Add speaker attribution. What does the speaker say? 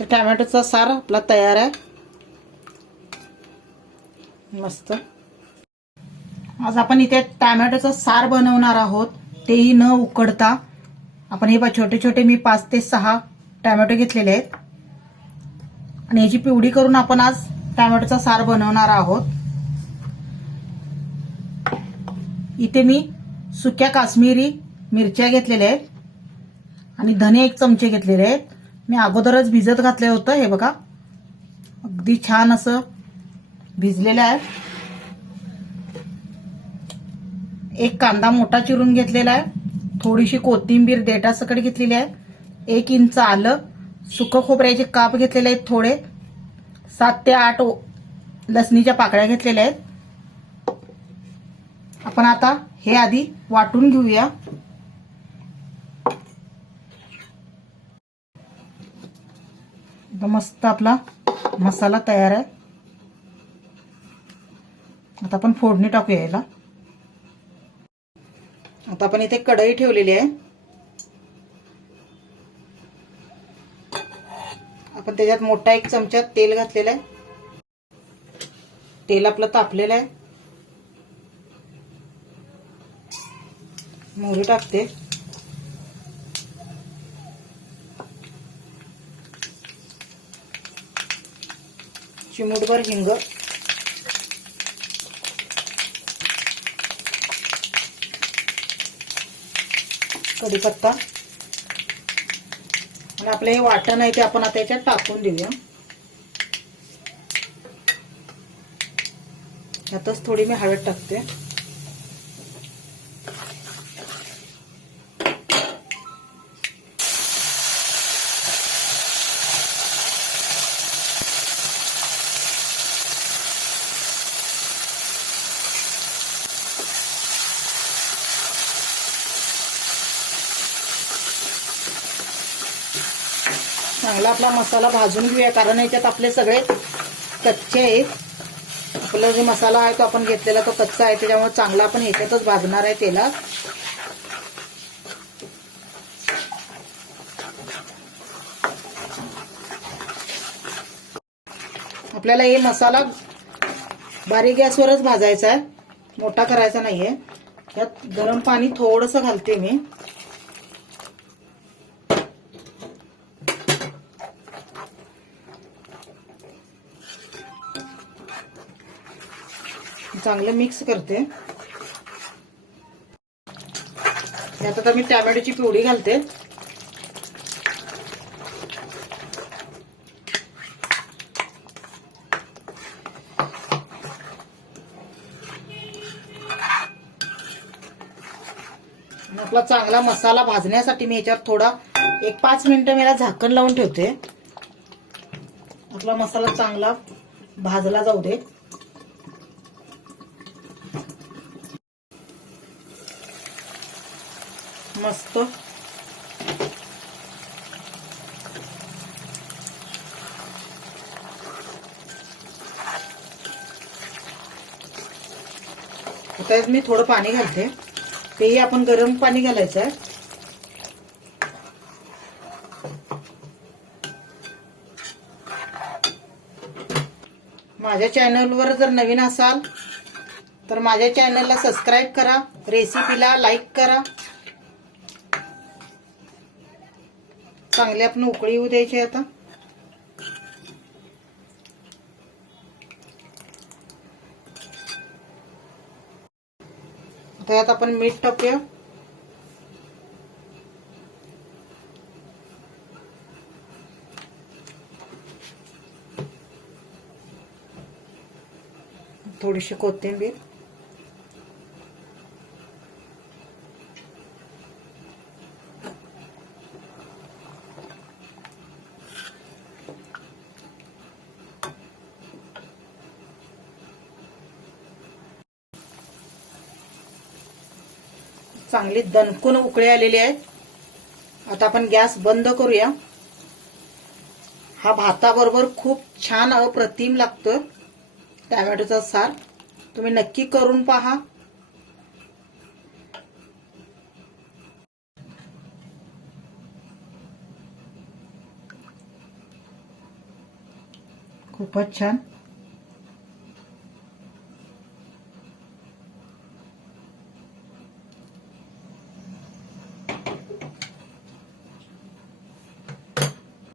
Speaker 1: तर टॅमॅटोचा सार आपला तयार आहे. मस्त. आज आपण इथे टॅमॅटोचा सार बनवणार आहोत. तेही न उकडता. आपण हे छोटे छोटे मी पाच ते सहा टॅमॅटो घेतलेले आहेत. आणि याची पिवडी करून आपण आज टॅमॅटोचा सार बनवणार आहोत. इथे मी सुक्या काश्मीरी मिरच्या घेतलेल्या आहेत. आणि धने एक चमचे घेतलेले आहेत. मी अगोदरच भिजत घातलं होतं हे बघा. अगदी छान असं भिजलेलं आहे. एक कांदा मोठा चिरून घेतलेला आहे. थोडीशी कोथिंबीर देठासकट घेतलेली आहे. एक इंच आलं. सुकं खोबऱ्याचे काप घेतलेले आहेत थोडे. सात ते आठ ओ- लसणीच्या पाकळ्या घेतलेल्या आहेत. आपण आता हे आधी वाटून घेऊया. आता मस्त आपला मसाला तयार आहे. आता आपण फोडणी टाकूया याला. आता आपण इथे कढई ठेवलेली आहे. आपण त्याच्यात मोठा एक चमचा तेल घातलेला आहे. तेल आपलं तापलेलं आहे. मोहरी टाकते. चिमूटभर हिंग. कढीपत्ता. आणि आपलं हे वाटण आहे ते आपण आता याच्यात टाकून देऊया. यातच थोडी मी हळद टाकते. चांगला आपला मसाला भाजून घेऊया कारण याच्यात आपले सगळे कच्चे आहेत. आपला जो मसाला आहे तो आपण घेतलेला तो कच्चा आहे त्याच्यामुळे चांगला आपण ह्याच्यातच भाजणार आहे तेलात. आपल्याला हे मसाला बारीक गॅसवरच भाजायचा आहे मोठा करायचा नाहीये. यात गरम पाणी थोडंसं घालते मी. चांगलं मिक्स करते. यात आता मी टॅमॅटोची पिवडी घालते. आपला चांगला मसाला भाजण्यासाठी मी याच्यावर थोडा एक पाच मिनिटं मी याला झाकण लावून ठेवते. आपला मसाला चांगला भाजला जाऊ दे. मस्त. आता मी थोडं पाणी घालते. तेही आपण गरम पाणी घालायचं आहे. माझ्या चॅनलवर जर नवीन असाल तर माझ्या चॅनलला सबस्क्राईब करा रेसिपीला लाईक करा. चांगली आपण उकळी येऊ द्यायची आता. आता यात आपण मीठ टाकूया. थोडीशी कोथिंबीर. चांगली दणकून उकळी आलेली आहेत. आता आपण गॅस बंद करूया. हा भाताबरोबर खूप छान अप्रतिम लागतो. टॅमॅटोचा सार. तुम्ही नक्की करून पहा. खूपच छान.